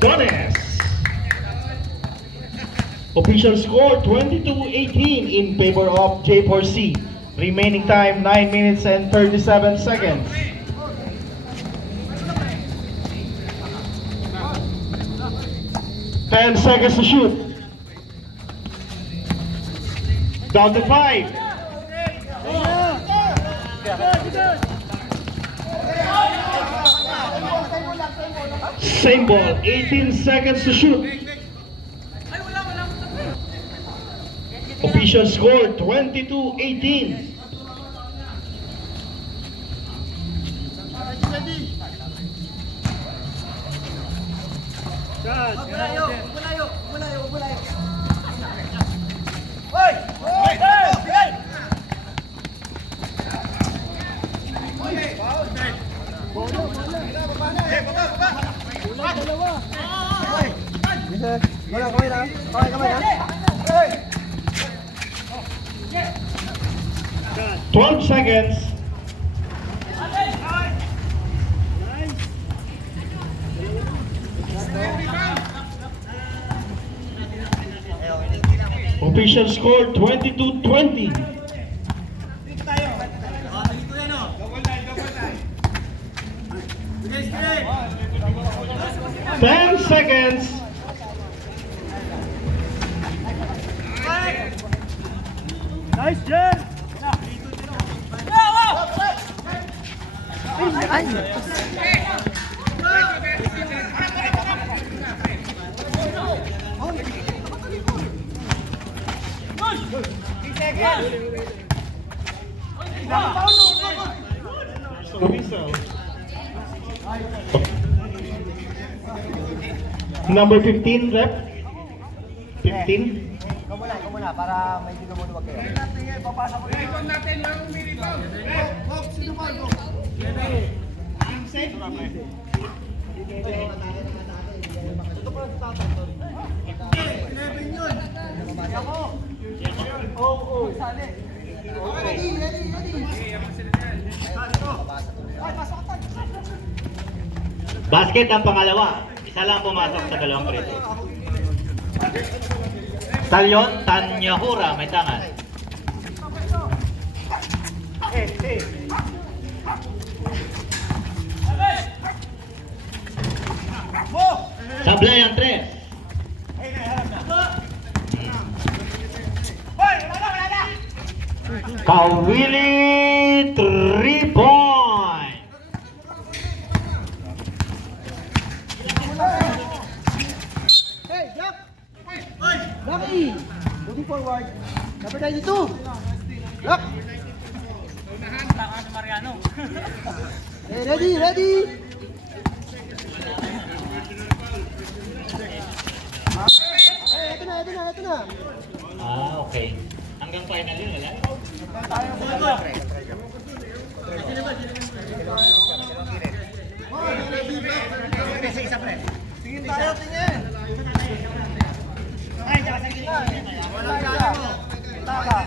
Dones. Official score 22-18 in favor of J4C. Remaining time 9 minutes and 37 seconds. Ten seconds to shoot. Down to 5. Same ball. 18 seconds to shoot. Official score 22-18. Kamay 12 seconds. Official score 22-20. Ten seconds. Nice, Jen! Number 15, rep. 15. Ikaw muna, para may hindi mo luwag kayo. Papasok ko rin. Natin lang umirito. Hop, sino ba? Inside. Ito pa sa tatay. 11 yun. Ako. Oo. Sali. Ready. Basket ang pangalawa. Isa lang pumasok sa dalawang preso. Talyon, Tanyahura, may tangan. Sablay ang tres. Kawili 3 point. Hey, Jack! Lucky! Moving forward. Number 92. Lock! Hey, ready! Hey, ito na. Okay. Hanggang final yun, wala? Tingin tayo, tingin! Ay, dyan sa gilid. Wala ka. Taka.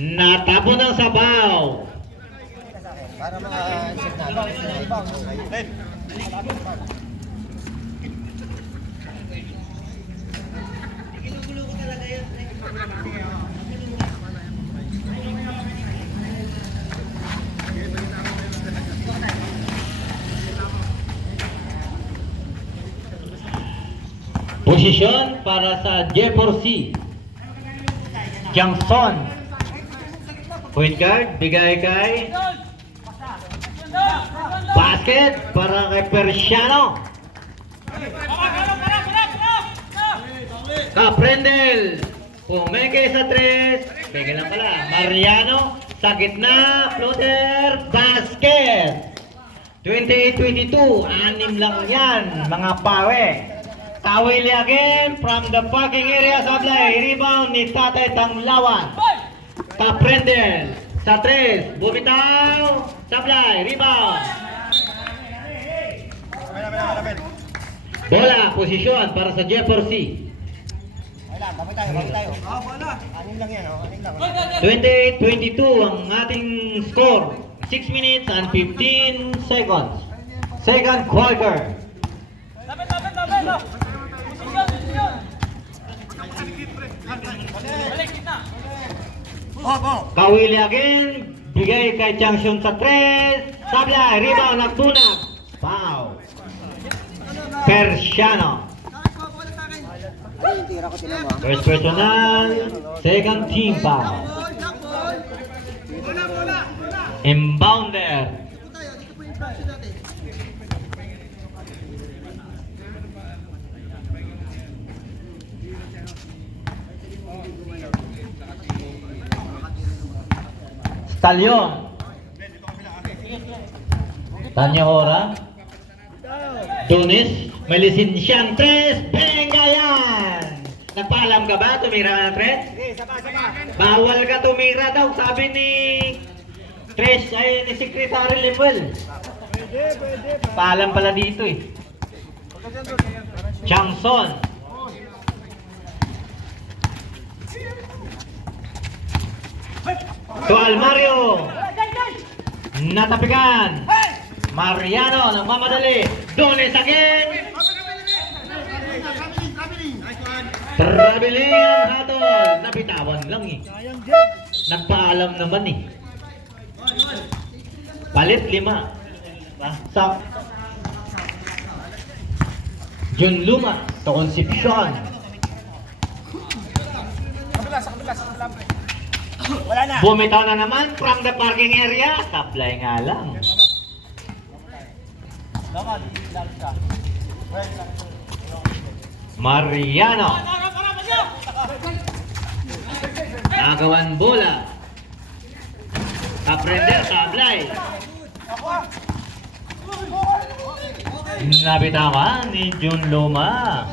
Natapon ang sabaw. Para mga-isip na. Posisyon para sa J4C. Johnson. Point guard, bigay kay basket para kay Persiano. Kaprendel. Pumeke sa tres. Peke lang pala. Mariano sa gitna. Floater. Basket. 28-22. Anim lang yan. Mga pawe. Kawili again from the parking area. Sablay. Rebound ni Tatay Tanglawan. Kaprendel sa tres. Bumitaw. Sablay. Rebound. Bola. Posisyon para sa J4C. lang, babay tayo. Bola. Anin lang yan, oh. Anin lang. 28-22 ang ating score. 6 minutes and 15 seconds. Second quarter. Kawili again. Bigay kay Changsyon sa 3. Sablay, rebound, nagtunag. Foul. Persiano. Tira ko sila mo. First personal. Second team foul. Inbounder. Stallion. Tanya Ora. Tunis. May lisensyang 3. Benga yan! Nagpaalam ka ba? Tumira ka ng 3? Sige, saba. Bawal ka tumira daw, sabi ni Trish, ay ni Secretary Lemuel. Pwede. Paalam pala dito eh. Changson. Tual Mario. Natapikan. Mariano, nagmamadali. Dones again. Traveling ang hatol. Napitawan lang eh. Nagpaalam naman eh. Palit 5. Sak. John Luma to Concepcion. Wala na. Bumitaw na naman from the parking area. Supply nga lang. Mariano. Nagawan bola. Aprender sablay. Nabitawan ni Jun Luma.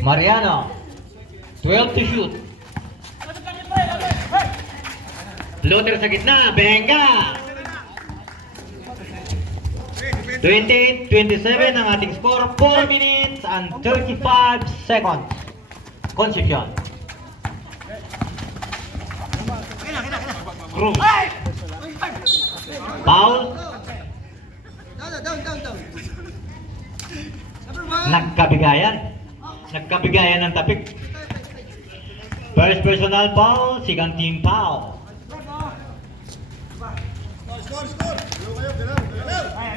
Mariano. 12 to shoot. Floater sa gitna, Benga! 28-27 ang ating score, 4 minutes and 35 seconds. Concepcion. Cruz. Foul. Nagkabigayan ng tapik. First personal foul, second team foul.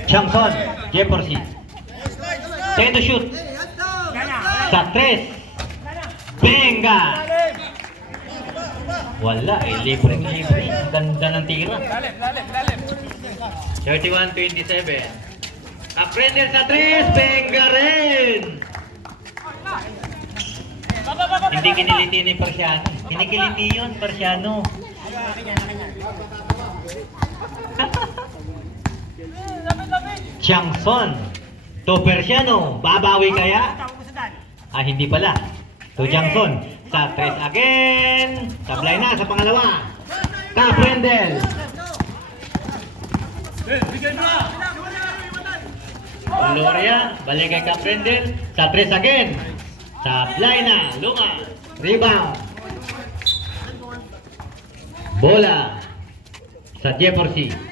Changson, Jefferson. 10 to shoot. Sa 3. Benga! Wala eh, libre-libre. Ganda ng tira. 31-27. Aprender sa 3, Benga rin! Hindi kiniliti ni Persiano. Kinikiliti yun, Persiano. Changson to Persiano, babawi kaya? Hindi pala. To Changson, sa 3 again. Sablay na sa pangalawa. Kaprendel. Gloria, balik kay Kaprendel. Sa 3 again. Sablay na, Luma. Rebound. Bola sa Jefferson.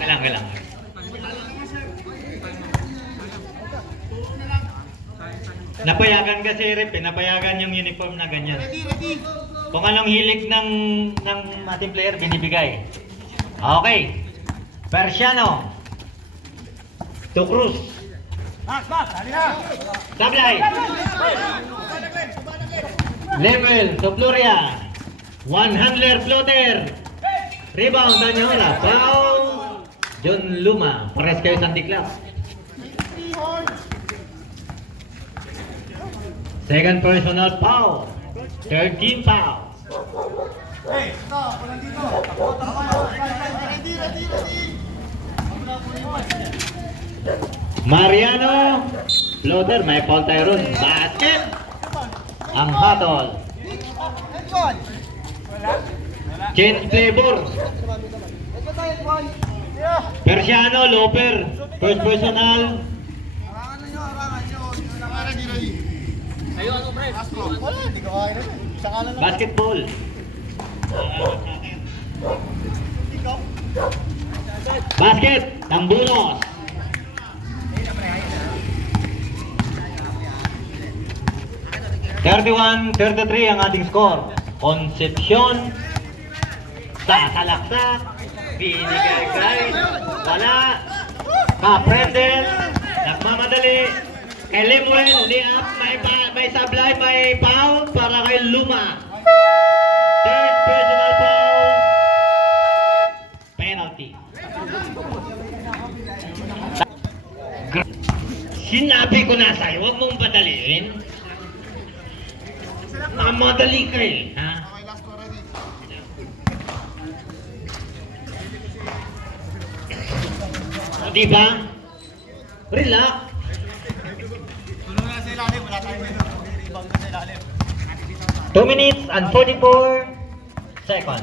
Kailang. Napayagan kasi rep, napayagan yung uniform na ganyan. Kung anong hilig ng ating player, binibigay. Okay. Persiano. To Cruz. Sablay. Level to Gloria. One handler floater. Rebound Danyola. Foul. John Luma. Pares kayo Sandy Club. Second personal foul. Third team foul. Mariano. Floater. May foul tayo ron. Basket. Ang hatol. Change flavor. Let's go tayo, Juan. Yeah. Persiano, Loper. First personal. Harangan nyo, harangan nyo. Harangan nyo. Ayun, ano, pre? Wala, hindi ko kaya naman. Saka lang. Basketball. Basket, Tambunos. 31-33 ang ating score. Concepcion, sasalaksak, binigay-gay, wala, Caprendel, nagmamadali, kay Lemuel, liap, may sablay, may foul para kay Luma. Third personal foul, penalty. Sinabi ko na sa'yo, huwag mong padaliin. Mamadali ka eh, ha? O, diba? Relax. Tulong na sa ilalim, wala tayong rebound sa ilalim. 2 minutes and 44 seconds.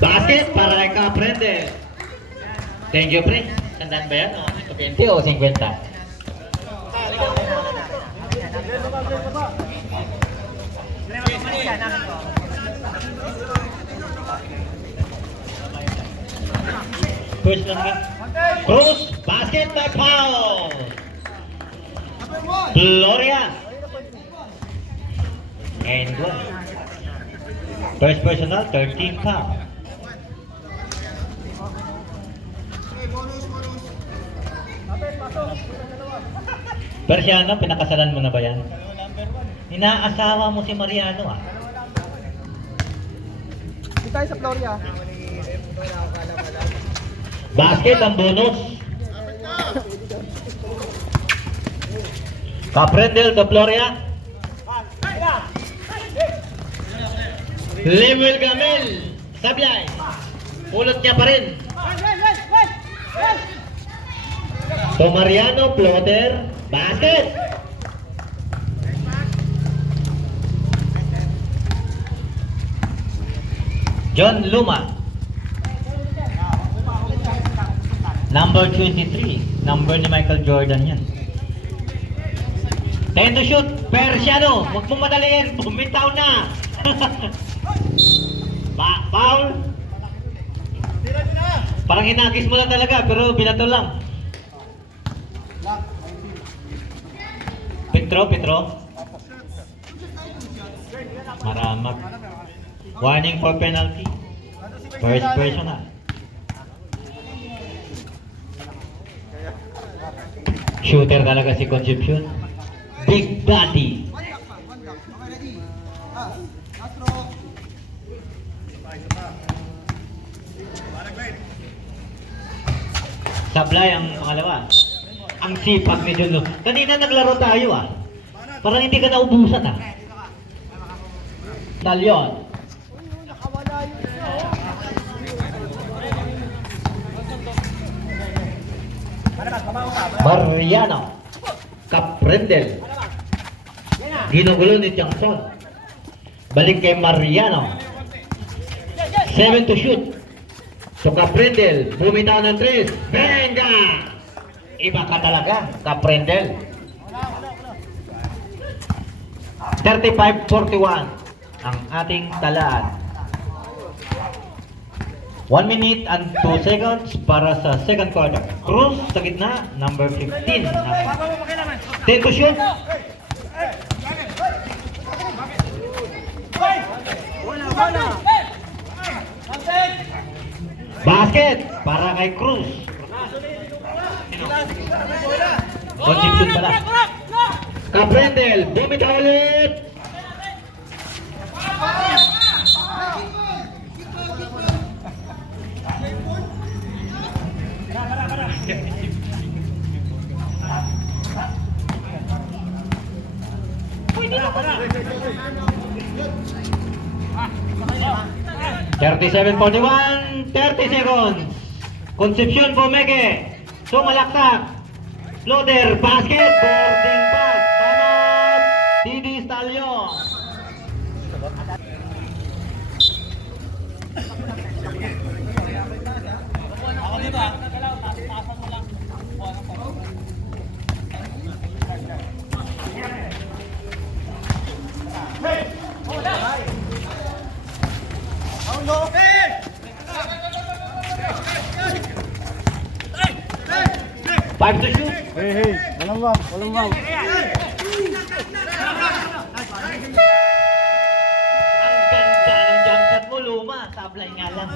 Basket para kay Caprende. Thank you, pre. Sandaan ba yan? O, 20 o 50? Push lang nga. Cruz, basket by foul. Gloria. And one. First personal, 13 foul. Persiano, pinakasalan mo na ba yan? Inaasawa mo si Mariano ah. Dito tayo sa Gloria. Basket ang bonus. Caprendel de Floria. Lemuel Gamel. Sablay. Pulot niya pa rin. So Mariano, floater. Basket. John Luma. Number 23. Number ni Michael Jordan yan. 10 to shoot. Persiano. Huwag mong madaliin. Bumitaw na. Foul. Parang hinagis mo lang talaga. Pero binato lang. Petro. Maramag. Warning for penalty. First personal. Shooter talaga si Concepcion. Big Daddy. Sablay ang pangalawa. Ang sipag ni John Lu. Kanina naglaro tayo ah. Parang hindi ka naubusan ah. Talyon. Mariano. Caprendel. Ginugulo ni Jackson. Balik kay Mariano. 7 to shoot. So Caprendel, bumitaw ng 3. Venga! Iba ka talaga, Caprendel. 35-41 ang ating talaan. 1 minute and 2 seconds para sa second quarter. Cruz sa gitna, number 15. 10 to shoot. Basket para kay Cruz. Concepcion pala. Caprendel, bumitaw ulit. Thirty-seven 41, 30 seconds. Concepcion Pomeke. Sumalaksak. Floater, basket, boarding pass. Time out. 5 to shoot. Hey, walang wow, walang wow. Ang ganda ng jump shot mo, Luma. Sablay nga lang.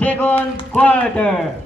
Second quarter.